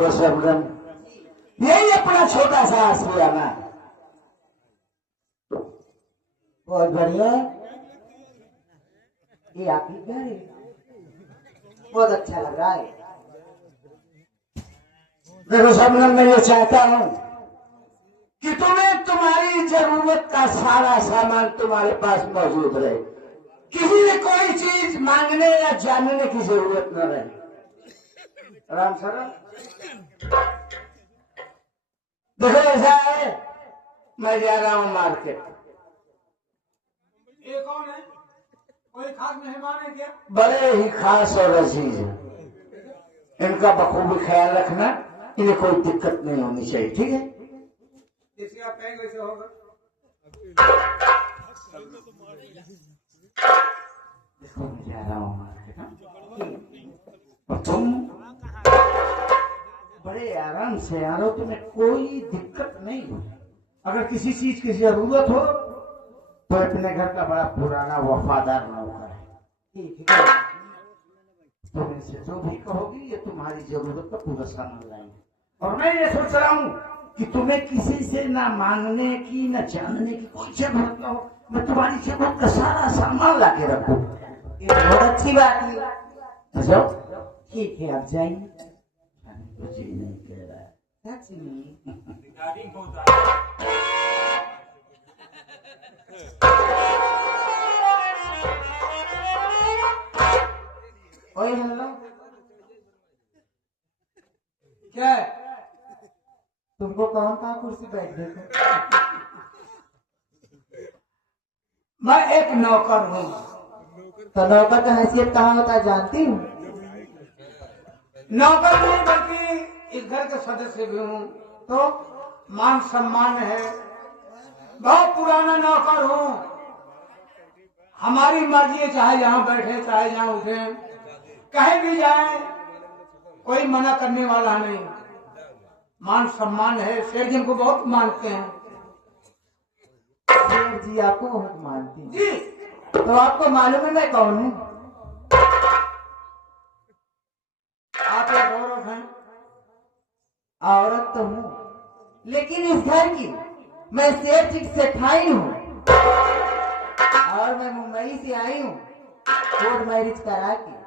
देखो शबनम, यही अपना छोटा सा आशियाना, बहुत बढ़िया। ये आपकी घर है, बहुत अच्छा लग रहा है। देखो शबनम, मैं ये चाहता हूं कि तुम्हें तुम्हारी जरूरत का सारा सामान तुम्हारे पास मौजूद रहे, किसी ने कोई चीज मांगने या जानने की जरूरत न रहे। राम सर, देखो ऐसा है, मैं जा रहा हूँ मार्केट। ये कौन है? कोई खास मेहमान है क्या? बड़े ही खास और अजीज है, इनका बखूबी ख्याल रखना, इन्हें कोई दिक्कत नहीं होनी चाहिए, ठीक है? जैसे आप कहेंगे वैसे होगा। देखो मैं जा रहा हूँ मार्केट, और तुम बड़े आराम से आ रहे हो, तुम्हें कोई दिक्कत नहीं हो। अगर किसी चीज की जरूरत हो तो अपने घर का बड़ा पुराना वफादार नौकर है, ठीक है? तुम इनसे जो भी कहोगी ये तुम्हारी जरूरत का पूरा सामान लाएंगे। और मैं ये सोच रहा हूँ कि तुम्हें किसी से ना मांगने की ना जानने की कोई जरूरत न हो, मैं तुम्हारी जरूरत का सारा सामान ला के रखूँ। ये बहुत अच्छी बात है। अच्छा ठीक है, आप जाइए। कुछ ही नहीं कह रहा है। ओए हेलो, क्या है? तुमको कौन कहा कुर्सी बैठ देखो? मैं एक नौकर हूँ। तो नौकर का हैसियत कहाँ होता है जानती हूँ? नौकर नहीं बल्कि इस घर के सदस्य भी हूँ, तो मान सम्मान है। बहुत पुराना नौकर हूँ, हमारी मर्जी है, चाहे यहाँ बैठे चाहे यहाँ उठे, कहीं भी जाए, कोई मना करने वाला नहीं। मान सम्मान है, सेठ जी को बहुत मानते हैं। सेठ जी आपको बहुत मानती हैं? जी। तो आपको मालूम है मैं कौन हूँ? आप एक औरत हैं। औरत तो हूँ, लेकिन इस घर की मैं सेठ जी से ठाई हूँ, और मैं मुंबई से आई हूँ कोर्ट मैरिज करा के।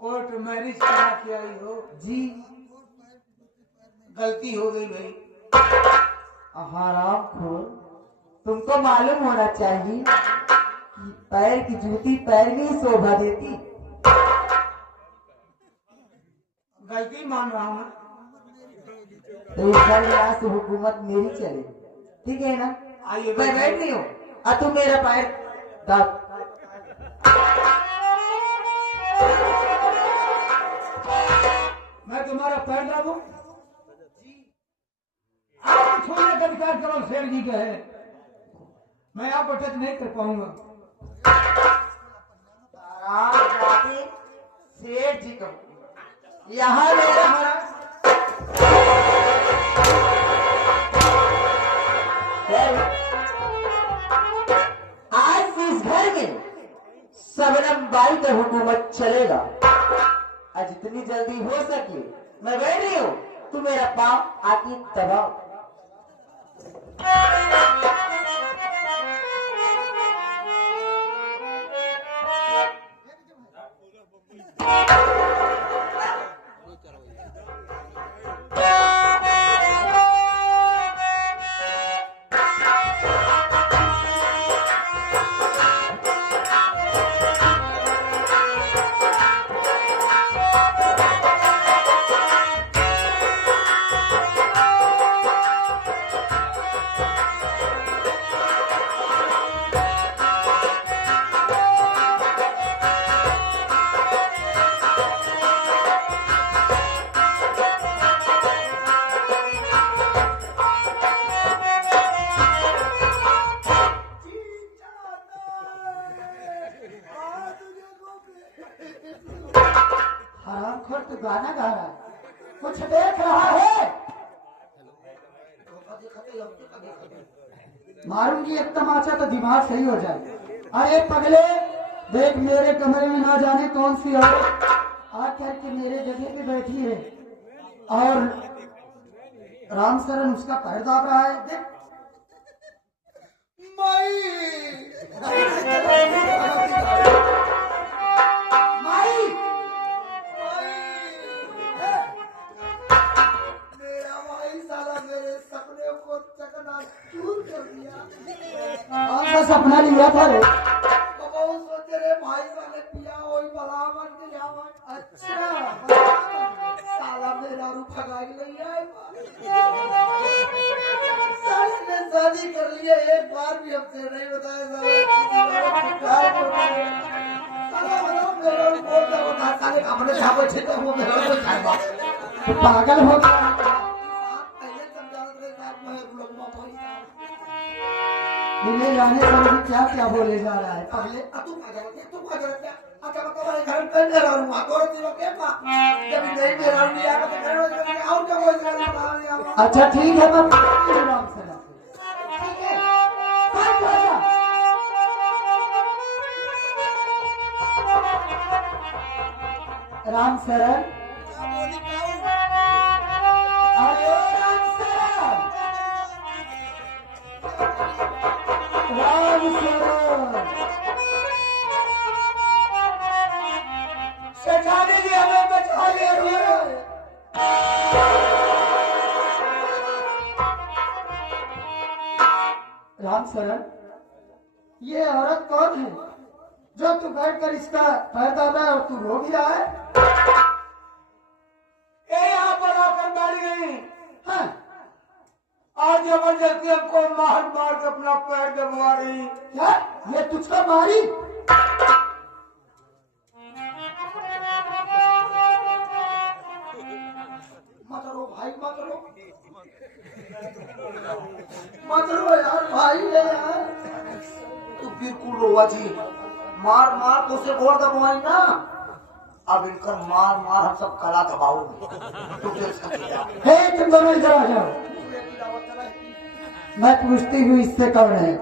कोर्ट मैरिज करा के आई हो? जी। गलती हो गई भाई। हराम खोर, तुमको मालूम होना चाहिए कि पैर की जूती पैर में ही शोभा देती। गलती मान रहा हूँ। तो इस घर में आज से हुकूमत मेरी चले, ठीक है ना? आइए मैं बैठ नहीं हूँ, अब तुम मेरा पैर दब। मैं तुम्हारा पैर दाबू? आप छोड़ने का विचार करो, शेर जी का है, मैं आप टच नहीं कर पाऊंगा। सेठ जी को यहाँ मेरा हमारा आज इस घर में सबनम बाई का हुकूमत चलेगा, और जितनी जल्दी हो सके मैं बैठ रही हूँ, तू मेरा पाँव आके दबाओ। तो गाना गा रहा है, कुछ देख रहा है? मारूंगी एक तमाचा तो दिमाग सही हो जाए। अरे पगले, देख मेरे कमरे में ना जाने कौन सी औरत आकर के मेरे जगह पे बैठी है और रामचरण उसका पैर दाब रहा है। देख माई माई मेरा भाई साला मेरे सपने को चकनाचूर कर दिया। कौन सा सपना लिया था रे? तो बहुत सोचे रे भाई साले पिया वही बला बन के जावा। अच्छा साला मेरा रू भगा के ले आए। साले ने शादी कर लिया, एक बार भी हमसे नहीं बताया। साला बताओ मेरा रू बोलता बता साले हमने छापे छिपे वो मेरा रू खाएगा। तो पागल हो गया। पहले समझा रहे साहब मैं लोग भाई मिले जाने पर भी क्या क्या बोले जा रहा है। पहले तू खा जा अच्छा बता वाले घर पे मेरा रू और दिलो के मां जब नहीं मेरा रू लिया तो घर में और क्या बोल रहा। अच्छा ठीक है मैं रामचरण ठीक है बात हो जा। रामचरण अरे रामचरण सजाने लिए हमें बचा लिया। रामचरण ये औरत कौन है जो तू बैठकर इसका पैर दाब रहा है और तू रो भी रहा है? ये यहाँ पर आकर बैठ गई। हाँ आज जबरदस्ती हमको मार मार के अपना पैर दबवा रही। क्या ये तुझको मारी? मत रो भाई मत रो मत रो यार भाई है यार। तू बिल्कुल रोवा जी। मार मार तो उसे गोर दबवाई ना। अब इनकर मार मार हम सब कला दबाओगे। तू देख सकेगा। हे तुम दोनों इधर आ जाओ। मैं पूछती हूँ इससे कौन है?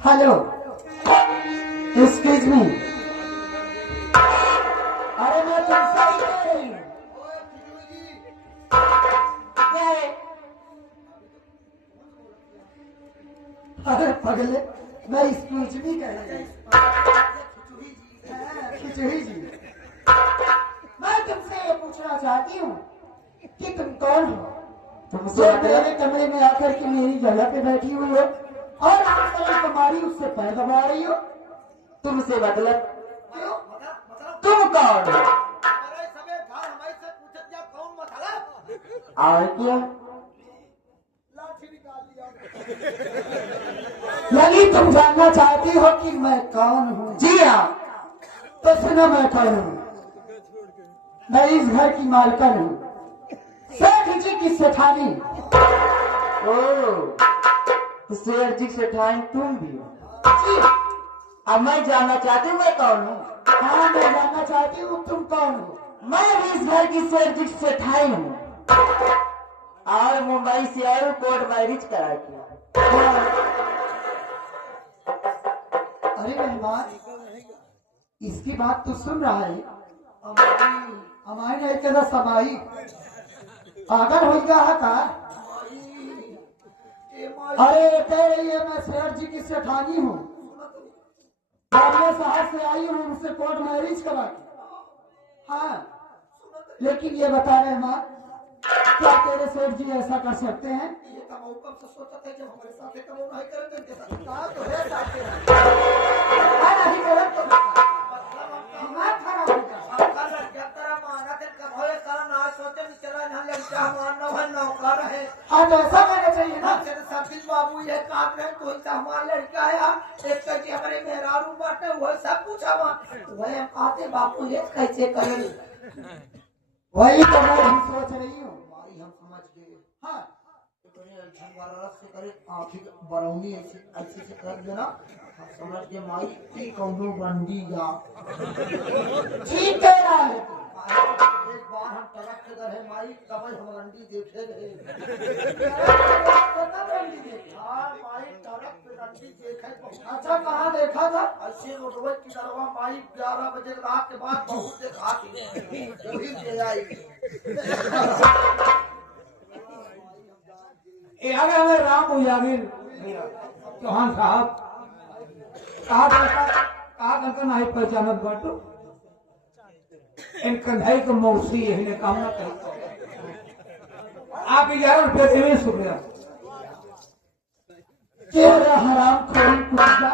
Hello excuse me. अरे मैं तुमसे ही कह रही हूँ। अरे पगले मैं एक्सक्यूज मी कह रही हूँ। खिचड़ी जी मैं तुमसे ये पूछना चाहती हूँ कि तुम कौन हो? तुमसे मेरे कमरे में आकर के मेरी जगह पे बैठी हुई हो और रामचरण कुमारी उससे पैर दबा रही हो। तुमसे मतलब क्यों? तुम कौन हो? अरे सबे घर हमारे से पूछत क्या कौन मसाला? और क्या लाठी निकाल लिया। लगी तुम जानना चाहती हो कि मैं कौन हूँ? जी हाँ तो सुनो मैं कौन हूँ। मैं इस घर की मालकन हूँ, सेठ जी की सेठानी। तो शेर जी सेठानी तुम भी हो? जी अब मैं जानना चाहती हूँ मैं कौन हूँ। हाँ मैं जानना चाहती हूँ तुम कौन हो। मैं भी इस घर की शेर जी सेठाई हूँ और मुंबई से आई हूँ कोर्ट मैरिज करा के। अरे मेहमान इसकी बात तो सुन रहा है। हमारे नहीं कहता समाई पागल हो गया है का? अरे तेरे ये मैं शेर जी की सेठानी हूँ। शहर से आई हूँ उनसे कोर्ट मैरिज करा के। हाँ लेकिन ये बता रहे माँ क्या तेरे सेठ जी ऐसा कर सकते हैं? ये कमाऊ कब से सोचा था कि हमारे साथ ये कमाऊ नहीं करेंगे इनके साथ। कहा तो है साथ में। नहीं करे तो दिमाग खराब हो गया। आपका लड़का तेरा माना थे कब होए सारा ना सोचे कि चला ना लड़का मानना है नौकर है। हाँ तो ऐसा करना चाहिए ना। तेरे सतीश बाबू ये काम रहे तो ही हमारा लड़का है। एक कहीं हमारे मेहरारू बाटे वो सब कुछ वही हम कहते बापू ये कैसे करेंगे। वही तो मैं भी सोच रही हूँ। हमारी हम समझ गए। हाँ से करे आँखी बरौनी ऐसे ऐसे से कर देना हम समझ के माई की कौनो बंदी या ठीक कह रहा है। एक बार हम टरक के गए माई तब हम रंडी देखे रहे। हाँ माई टरक पे रंडी देखे अच्छा कहाँ देखा था? ऐसे रोडवे की तरवा माई 11 बजे रात के बाद बहुत देखा थी वही ले आई। ये आ गए हमें राम उजागिर चौहान साहब। कहा करके नहीं पहचानत बाटो इन कंधाई को मौसी यही ने काम ना करी। आप 11 रुपये देवे शुक्रिया। तेरा हराम खोरी कुत्ता।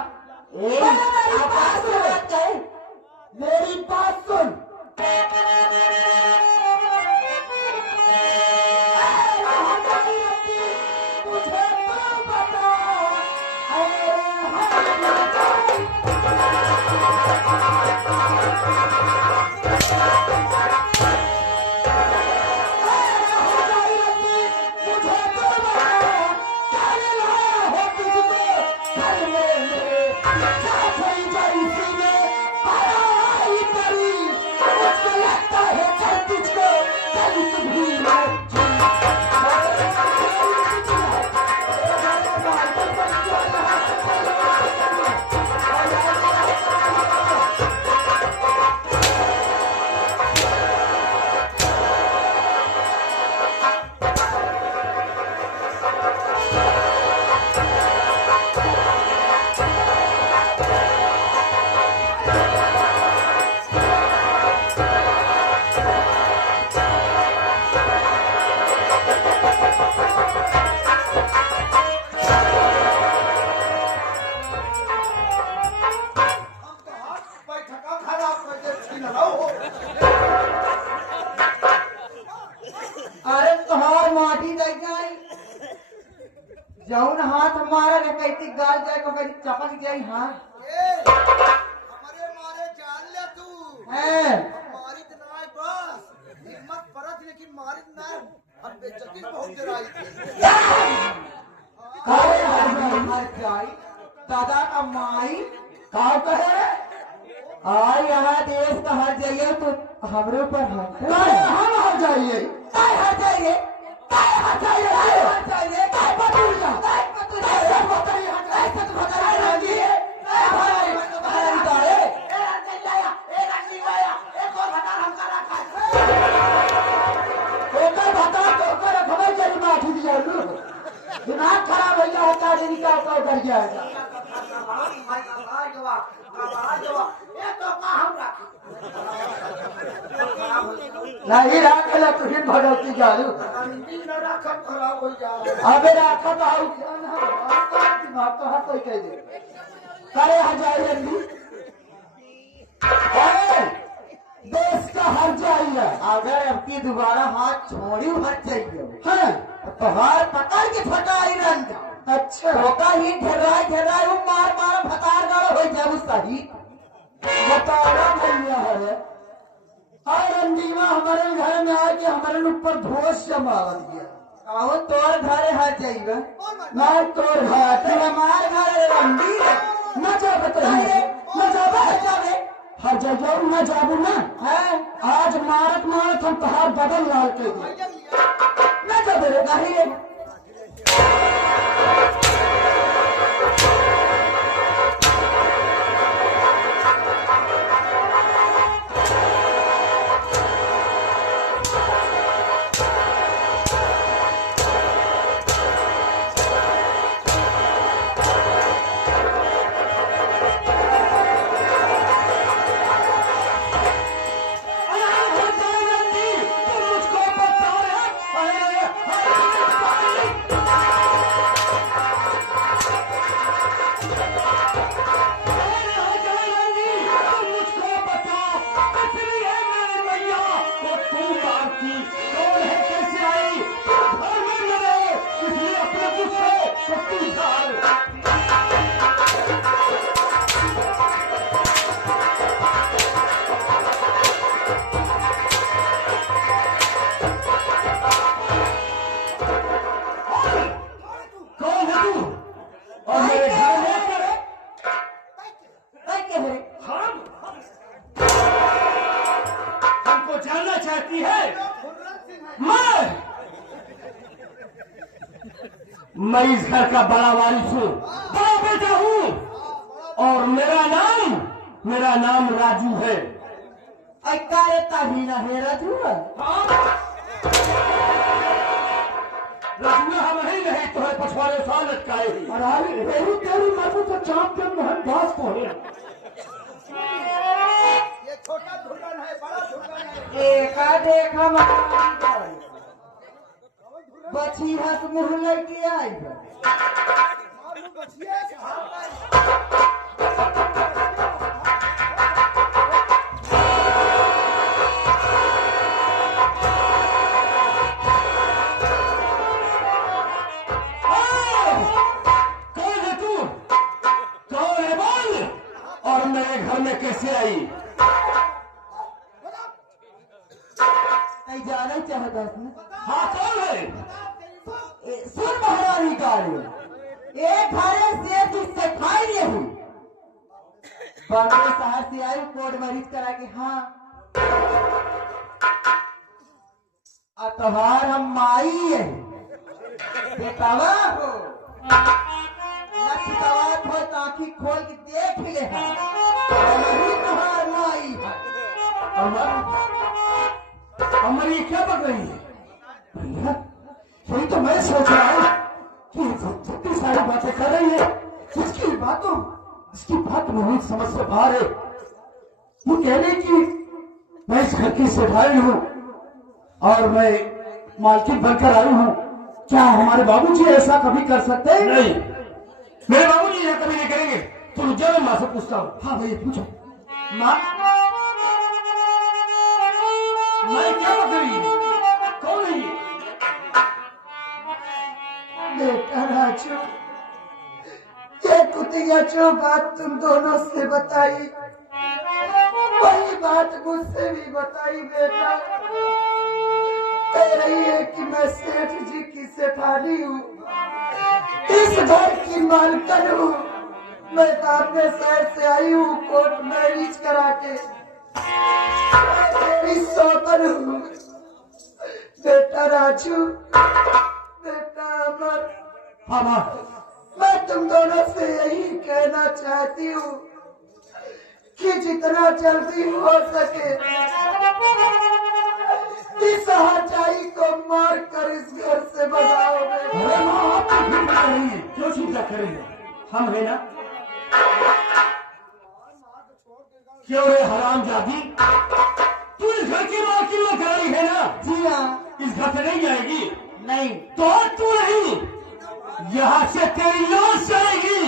मेरी बात सुन। मुझे तो बता, अरे तोहार माटी देख जाई जौन हाथ हमारा ने कहती गाल जाए को कहती चपल गई हां हमारे मारे जान ले तू है मारी नाय बस हिम्मत परत लेकिन मारी ना हम बेइज्जती बहुत देर आई थी। काहे हमार जाई दादा का माई का कहे आ यहाँ देश का हर जाइए तो हमरे ऊपर हम हर जाइए हर जाइए हर जाइए हर जाइए बतूजा बताइए ऐसे तो बताइए रंजिए दिमाग खराब हो गया होता है का कर जाएगा नहीं राखेला तुझे भगवती जालू खराब हो जाए अबे राखा तो हाउ दिमाग तो हर कोई कह दे करे हजार जल्दी देश का हर जाइए अगर अब की दोबारा हाथ छोड़ी मत जाइए हाँ तो हार पकड़ के फटाई रंग अच्छा होगा ही घेराए वो मार फटार गाड़ो हो जाए वो सही बताना भैया है और रंजीवा हमारे घर में आके हमारे ऊपर धोस से मार दिया आओ तोर घर हाथ जाइए ना तोर घर हमार घर रंडी न जाबे तो न जाबे हर जगह न जाबू ना है आज मारत हम तहार बदल लाल के दिए न जाबे रे नहीं मैं इस घर का बड़ा वारिस हूँ, बड़ा बेटा हूँ। मेरा नाम राजू है। अकायता ही ना है राजू। राजू हम ही नहीं तो है पछवाड़े साल लटकाए ही। अरे तेरी मर्द तो चाप के मोहन दास को है। ये छोटा धुरन है, बड़ा धुरन है। देखा देखा बची हाथ मुँह लग आई मारू बचिए से हाथ कौन है तू? कौन है बोल? और मेरे घर में कैसे आई? नहीं जाना चाहता उसने। हाँ कौन है? सुन महारानी गाड़ी एक घरे से जिससे खाई नहीं हुई बड़े शहर से आई कोर्ट मैरिज करा के। हाँ अतवार हम माई है बेटावा हो लक्षितवात हो तो आँखी खोल के देख ले तुम्हार माई है। अमर ये क्या बक रही है? भैया यही तो मैं सोच रहा हूँ कि जितनी सारी बातें कर रही है इसकी बात मुझे समझ से बाहर है। वो कह रही कि मैं इस घर की सेठाई हूँ और मैं मालकिन बनकर आई हूँ। क्या हमारे बाबूजी ऐसा कभी कर सकते हैं? नहीं, मेरे बाबूजी यह कभी नहीं करेंगे। तो रुक जा, मैं माँ से पूछता हूँ। हाँ भैया पूछो। माँ मैं क्या बक रही है? कौन है ये? बेटा राजू ये कुतिया जो बात तुम दोनों से बताई वही बात मुझसे भी बताई। बेटा कह रही है कि मैं सेठ जी की सेठानी हूँ, इस घर की मालकन हूँ। मैं अपने शहर से आई हूँ कोर्ट मैरिज करा के। मेरी सौतन हूँ बेटा राजू, बेटा अमर। हाँ माँ, मैं तुम दोनों से यही कहना चाहती हूँ कि जितना जल्दी हो सके इस हटाई को मार कर इस घर से भगाओगे। अरे माँ आप तो फिर कर रही है, क्यों चिंता करेंगे? हम है ना? क्यों रे हरामजादी, तू इस घर की मालकिन में कराई है ना? जी हाँ। इस घर से नहीं जाएगी? नहीं तो तू नहीं, यहाँ से तेरी लाश जाएगी।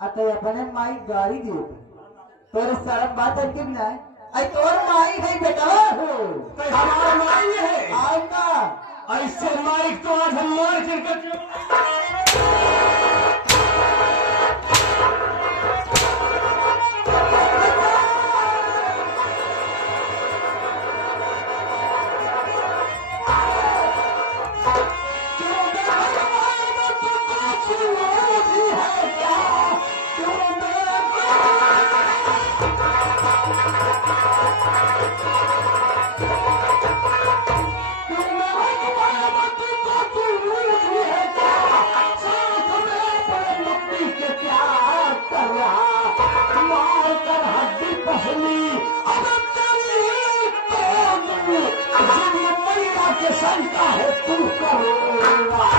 अतः अपने माई गाड़ी दिए तोरे शर्म बात है कि नहीं? आई तोर माई है बेटा हो तो हमारा माई है। आएगा ऐसे माइक तो आज हम मार करके शंका है तू करोगा।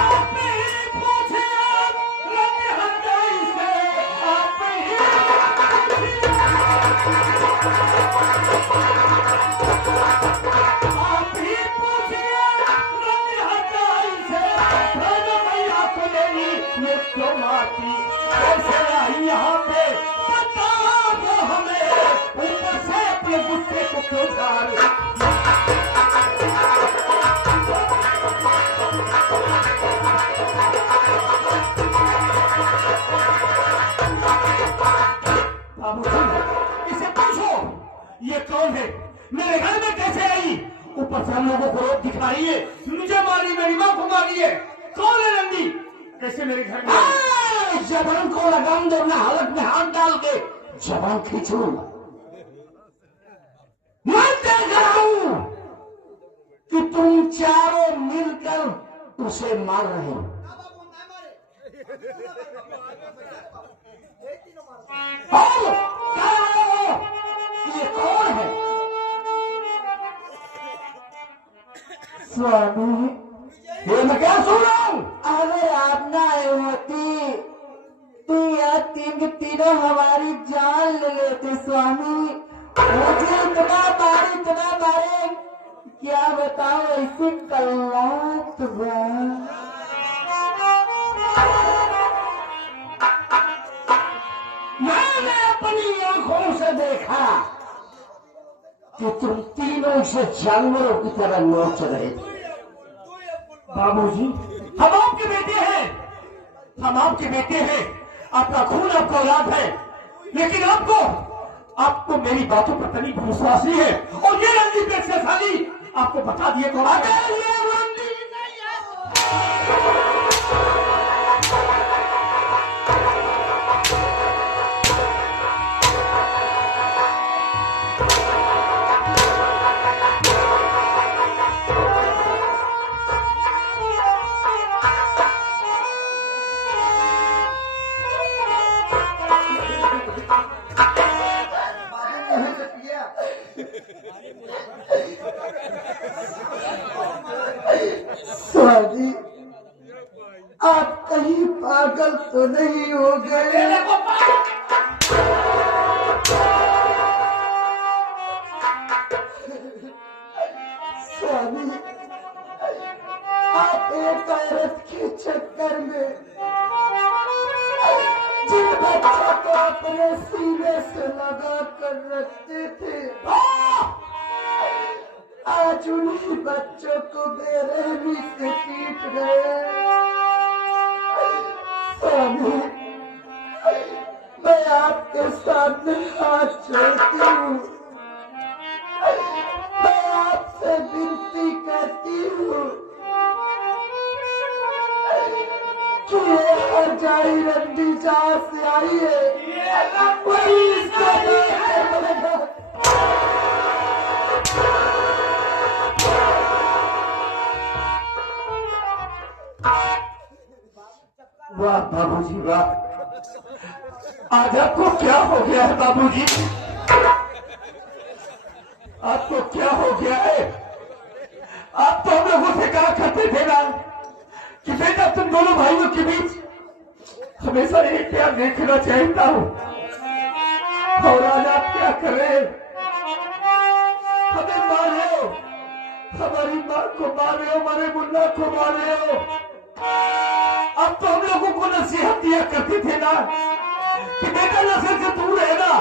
क्यों मारती कैसे आई यहाँ पे बता वो हमें, ऊपर से अपने गुस्से को क्यों डाल। इसे पूछो ये कौन है, मेरे घर में कैसे आई? ऊपर से हम लोगों को रोक दिखा रही है, मुझे मारी, मेरी माँ को मारी है। कौन है नंदी, कैसे मेरे घर में आई? जबान को लगाम दो ना, हालत में हाथ डाल के जबान खींचू। मैं देख रहा हूं कि तुम चारों मिलकर उसे मार रहे हो। स्वामी, ये मैं क्या सुन रहा हूँ? अगर आप ना आए होती तो यह तीन के तीनों हमारी जान ले लेते स्वामी। मुझे इतना मारे क्या बताओ, ऐसे कल्लात मैंने अपनी आंखों से देखा कि तुम तीनों से जानवरों की तरह नोच रहे थे। बाबूजी, हम आपके बेटे हैं, हम आपके बेटे हैं, आपका खून आपको औलाद है, लेकिन आपको मेरी बातों पर तनिक विश्वास नहीं है। और ये रणदीप एक शैतानी आपको बता दिए तो अगर ये रणदीप नहीं है स्वामी, आप कहीं पागल तो नहीं हो गए? स्वामी, आप एक औरत के चक्कर में जिन बच्चों को अपने सीने से लगा कर रखते थे, आज उन्हीं बच्चों को बेरहमी से पीट रहे। स्वामी, मैं आपके सामने हाथ जोड़ती हूँ, मैं आपसे विनती करती हूँ कि ये हरजाई रंडी जहाँ से आई है वही इसका बनेगा। वाह बाबूजी वाह, आज आपको क्या हो गया है बाबूजी? आपको क्या हो गया है? आप तो हम लोगों से कहा करते थे ना कि बेटा तुम दोनों भाइयों के बीच हमेशा एक प्यार देखना चाहता हूँ, और आज आप क्या कर रहे हैं? हमें मार रहे हो, हमारी माँ को मार रहे हो, हमारे मुन्ना को मार रहे हो। अब तो हम लोगों को नसीहत दिया करते थे ना कि बेटा नशे से दूर रहना,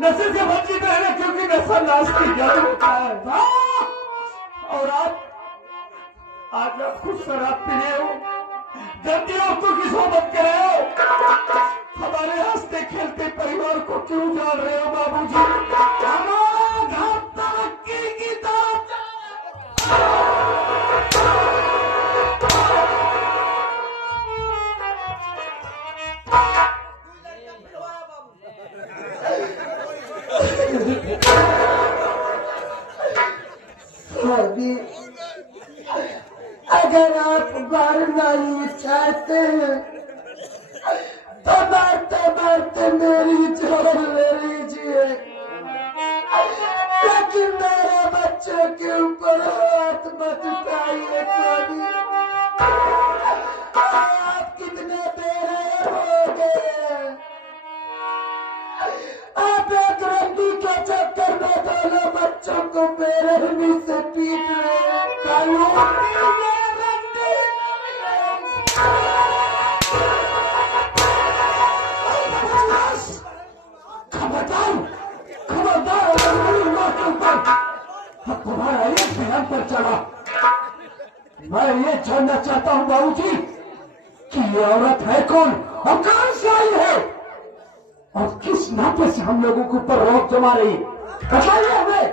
नशे से वंचित रहना, क्योंकि नशा नाश की जड़ होता है। और आज आप खुद शराब पी रहे हो, गंदी औरतों की सोबत कर रहे हो, हमारे हंसते खेलते परिवार को क्यों जान रहे हो बाबूजी? हम तरक्की की तरफ स्वामी, अगर आप मारना ही चाहते हैं तो मारते मेरी जान ले लीजिए, लेकिन मेरे बच्चे के ऊपर हाथ मत उठाइए। स्वामी, आप कितने बेरहम हो गए, आप एक रंडी के चक्कर में दोनों बच्चों को बेरहमी से पीट रहे हैं। खबरदार तुम्हारा एक ध्यान पर चढ़ा। मैं ये जानना चाहता हूँ बाबूजी कि ये औरत है कौन और कौन सी आई है, और किस नाते से हम लोगों के ऊपर रोक जमा रही, बताइए हमें।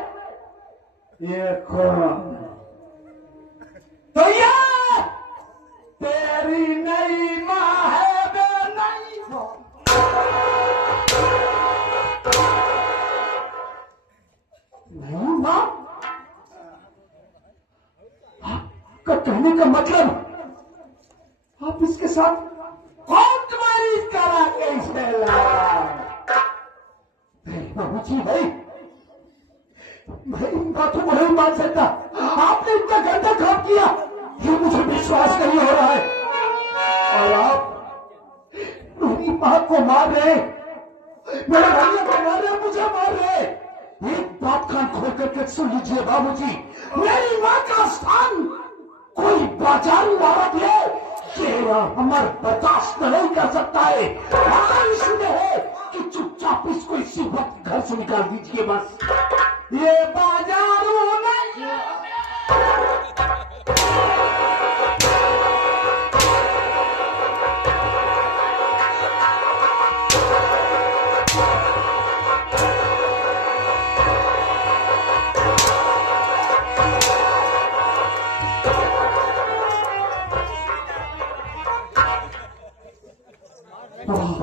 ये कौन? तो ये तेरी नई माँ है बे नई माँ। नहीं माँ, आपका कहने का मतलब आप इसके साथ कौन तुम्हारी करा कैसे बाबूजी भाई, मैं इन बातों को नहीं मान सकता। आपने इतना गंदा काम किया, ये मुझे विश्वास नहीं हो रहा है। और आप मेरी मां को मार रहे, मेरे भैया को मार रहे, मुझे मार रहे। एक बात कान खोल करके सुन लीजिए बाबूजी, मेरी मां का स्थान कोई बाजारू औरत है ये अमर बर्दाश्त नहीं कर सकता है। इसलिए है कि चुपचाप इसको इसी वक्त घर से निकाल दीजिए बस। ये बाजारू नहीं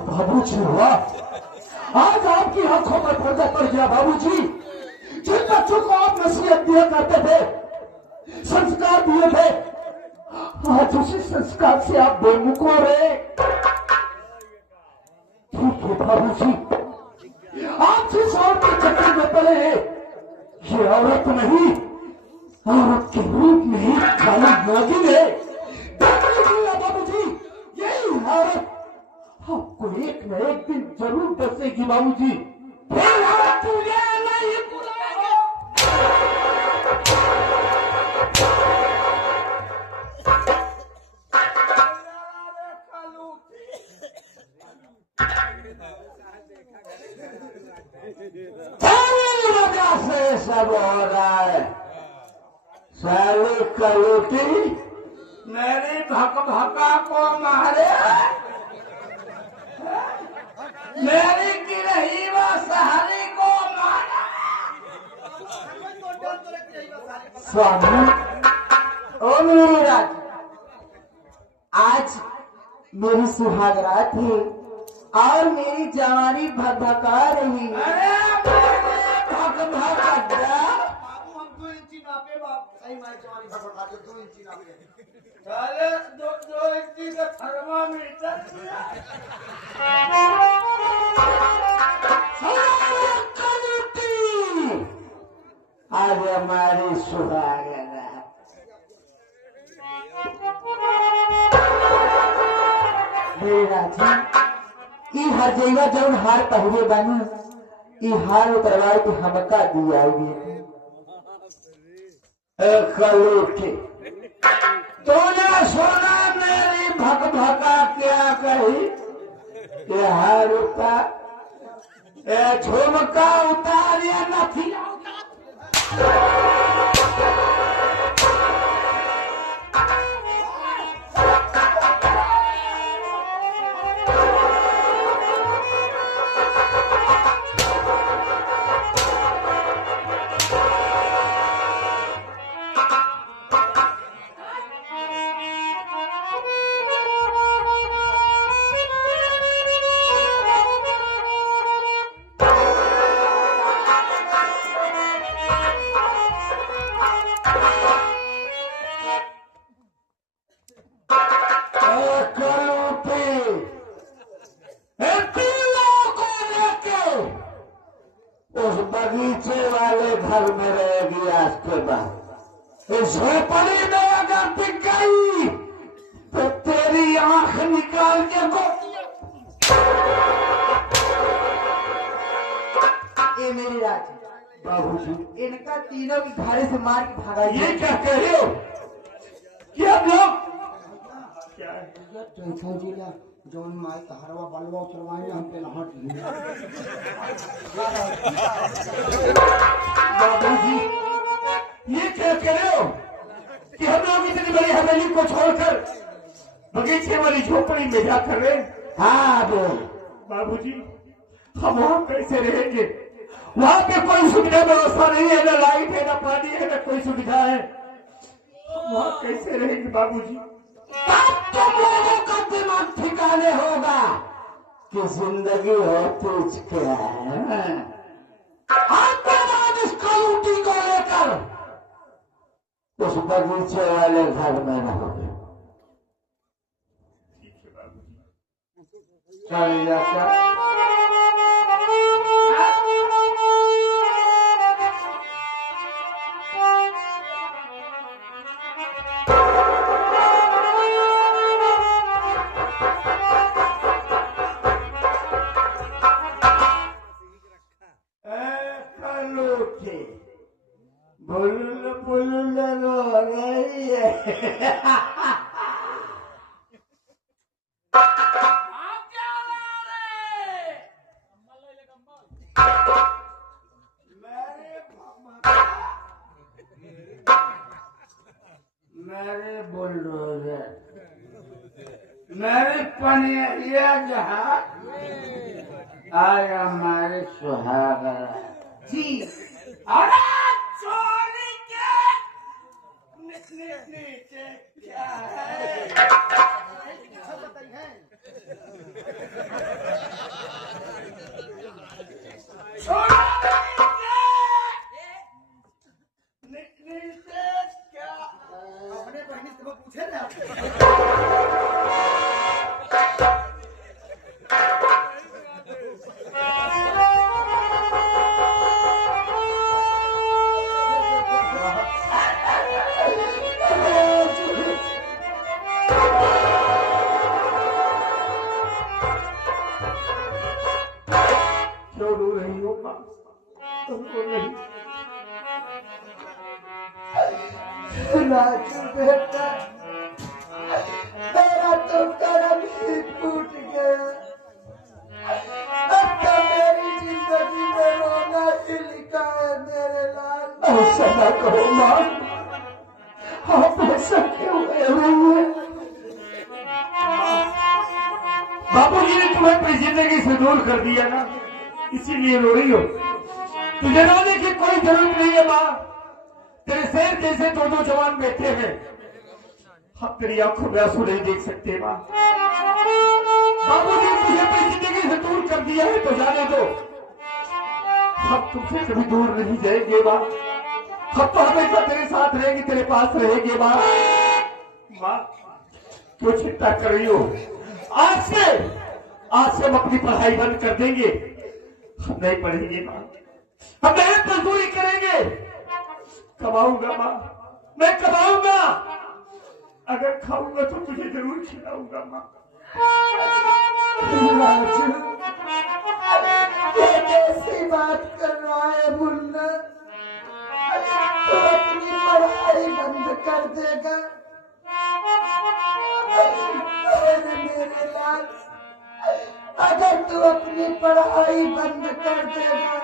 बाबूजी हुआ। आज आपकी आंखों पर पर्दा पड़ गया बाबूजी। जिन बच्चों को आप नसीहत दिया करते थे, संस्कार दिए थे, आज उसी संस्कार से आप बेमुख हो रहे। ठीक है बाबूजी, आप जिस औरत के चक्कर में पड़े हैं, ये औरत नहीं, औरत के रूप में ही खाली नागिन है। बाबूजी, यही औरत आपको एक न एक दिन जरूर दसेगी बाबूजी। फिर आप तुझे नहीं बुलाएंगे। तेरी वजह से सब हो रहा है। साली कलूटी मेरी भका को मारे, मेरी गिरही व सहारी को मारा। स्वामी, ओ मेरी राज, आज मेरी सुहाग रात है और मेरी जवानी भगभगा रही। अरे भगभगा बाबू हम 2 इंची नापे बाप, सही मायने जवानी भगभगा के 2 इंची नापे। अरे 2 इंची का थर्मामीटर आज हमारी सुहाग रात। मेरी राजी, ई हर जगह जौन हार पहरे बानी, ई हार उतरवाए के हमका दिया गया। कलूटी, तूने सुना मेरी भगभगा क्या कही? ये हार उतार, ये झुमका उतार, या नथिया बगीचे वाले घर में रहेगी आज के बाद। इस झोपड़ी में अगर टिक गई तो तेरी आंख निकाल के ए मेरी राजी, बाबूजी, इनका तीनों की घरे से मार के भगा ये क्या कह रहे हो? क्या लोग टेंशन जिला जौन माई हरवा बलवा उतरवाए हम पे लहट बाबूजी, ये क्या कह रहे हो कि हम लोग इतनी बड़ी हवेली को छोड़कर बगीचे वाली झोपड़ी में जा कर रहे? हाँ बाबूजी, हम वहाँ कैसे रहेंगे? वहाँ पे कोई सुविधा व्यवस्था नहीं है, न लाइट है, न पानी है, न कोई सुविधा है। वहाँ कैसे रहेंगे बाबूजी? तब तुम लोगों का दिमाग ठिकाने होगा कि जिंदगी होती क्या है। आपके बाद इस कलूटी को लेकर उस बगीचे वाले घर में रहोगे। चल जाता मेरे पनिया जहाँ आज हमारे सुहागरा जी अरे चोरी के नीचे क्या है अपने बहनी से वो पूछे ना क्यों रो रही हो माँ तुमको नहीं राजू बेटा मेरा तो कर्म ही फूट गया। अब तो मेरी जिंदगी में रोना ही लिखा है मेरे लाल। ऐसा ना करो माँ, आप ऐसा क्यों कह रही है? बाबूजी ने तुम्हें अपनी जिंदगी से दूर कर दिया ना, इसीलिए रो रही हो। तुझे रोने की कोई जरूरत नहीं है माँ। तेरे शेर जैसे दो जवान बैठे हैं, हम तेरी आंखों में आंसू नहीं देख सकते माँ। बाबूजी ने तुझे अपनी जिंदगी से दूर कर दिया है तो जाने दो, हम तुमसे कभी दूर नहीं जाएंगे माँ। हम तो हमेशा तेरे साथ रहेंगे, तेरे पास रहेंगे माँ। माँ क्यों चिंता कर रही हो? आज से हम अपनी पढ़ाई बंद कर देंगे, हम नहीं पढ़ेंगे माँ। हम मेहनत मजदूरी करेंगे, कमाऊंगा माँ, मैं कमाऊंगा। अगर खाऊंगा तो तुझे जरूर खिलाऊंगा माँ। राजू ये कैसी बात कर रहा है मुन्ना? तू अपनी पढ़ाई बंद कर देगा? अरे मेरे लाल, अगर तू अपनी पढ़ाई बंद कर देगा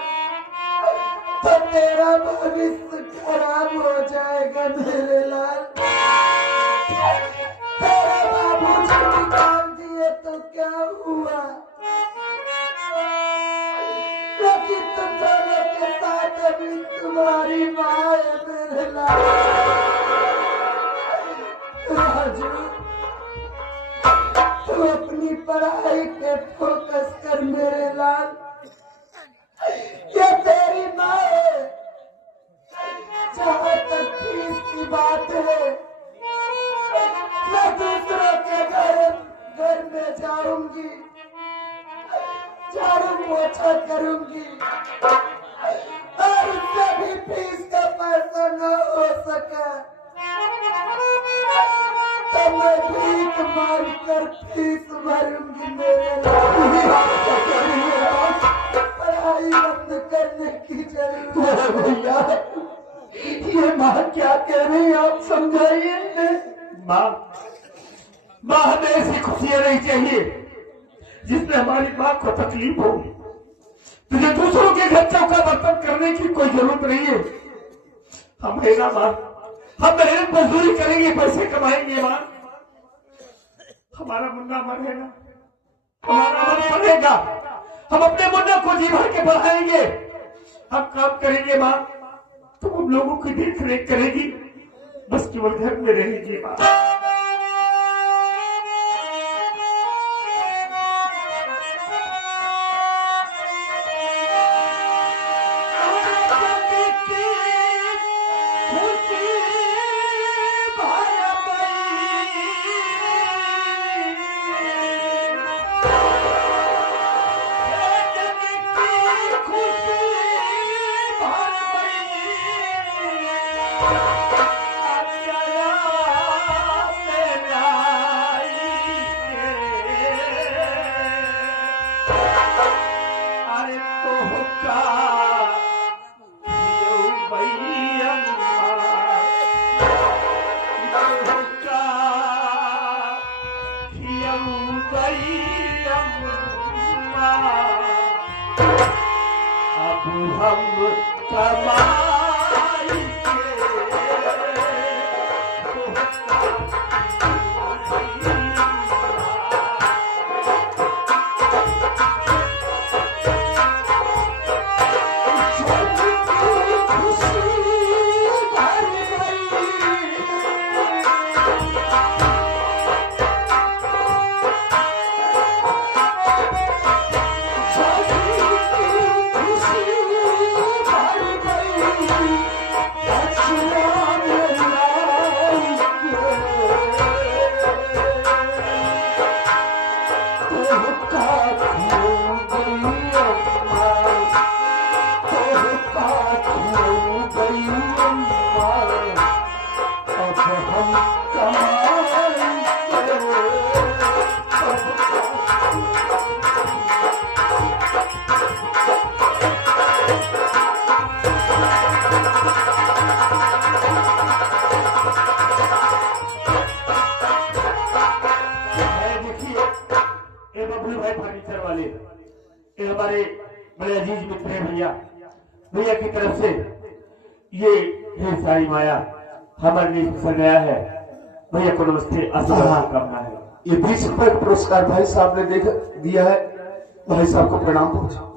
तो तेरा भविष्य खराब हो जाएगा मेरे लाल। तेरे बाबूजी निकाल दिए तो क्या हुआ, लेकिन तुम दोनों के साथ अभी तुम्हारी माँ है मेरे लाल। राजू तू अपनी पढ़ाई पे फोकस कर मेरे लाल। ये तेरी माँ है। जहाँ तक फीस की बात है, मैं दूसरों के घर में जाऊंगी, झाड़ू पोछा करूंगी, और उससे भी फीस का पैसा न हो सका तो मैं भीख मार कर फीस भरूंगी मेरे लाल। पढ़ाई बंद करने की जरूरत है भैया। ये माँ क्या कह रही है, आप समझाइए। माँ हमें ऐसी खुशियां नहीं चाहिए जिसमें हमारी माँ को तकलीफ हो। तुझे दूसरों के घर चौका बर्तन करने की कोई जरूरत नहीं है। हम है ना माँ, हम मेहनत मजदूरी करेंगे, पैसे कमाएंगे माँ। हमारा मुन्ना मरेगा, हमारा मन पड़ेगा, हम अपने मुन्ना को जी भर के बढ़ाएंगे, हम काम करेंगे माँ। तुम उन लोगों की देख रेख करेगी, बस केवल घर में रहेगी माँ। हमारे बड़े अजीज मित्र हैं भैया भैया की तरफ से ये है सारी माया हमारे लिए पसंद आया है। भैया को नमस्ते, आशीर्वाद की कामना है। ये 20 रुपए का पुरस्कार भाई साहब ने दिया है। भाई साहब को प्रणाम पहुंचा।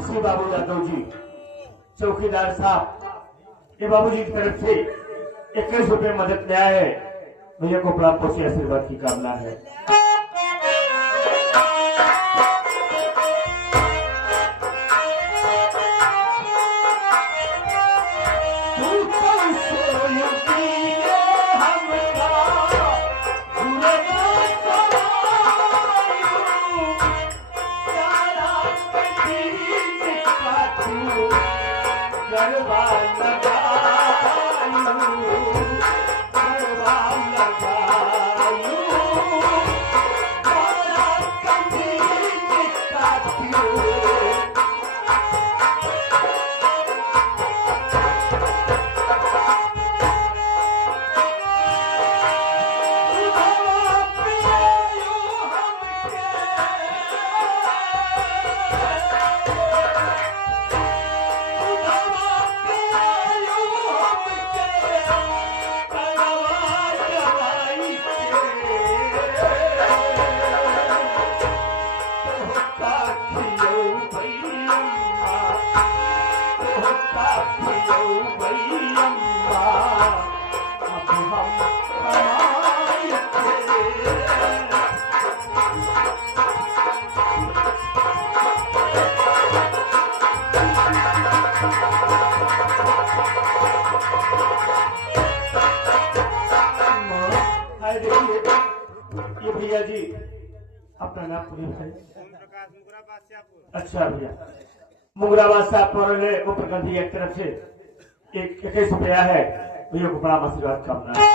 श्री बाबू यादव जी चौकीदार साहब ये बाबू जी की तरफ से 21 रुपए मदद में आया है। भैया को प्राप्त पहुंचे आशीर्वाद की कामना है। ये भैया जी अपना नाम पूरी। अच्छा भैया मुगराबाद साहब वो प्रखंड की तरफ से 21 रुपया है। भैया को बड़ा आशीर्वाद कामना है।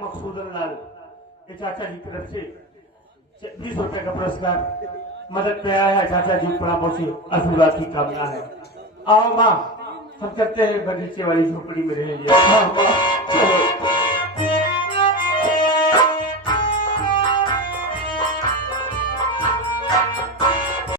मकसूदन लाल चाचा जी की तरफ से 20 रुपए का पुरस्कार मदद में आया है। चाचा जी प्रणाम मौसी आशीर्वाद की कामना है। आओ माँ हम करते हैं बगीचे वाली झोपड़ी में रहेंगे। हाँ माँ चलो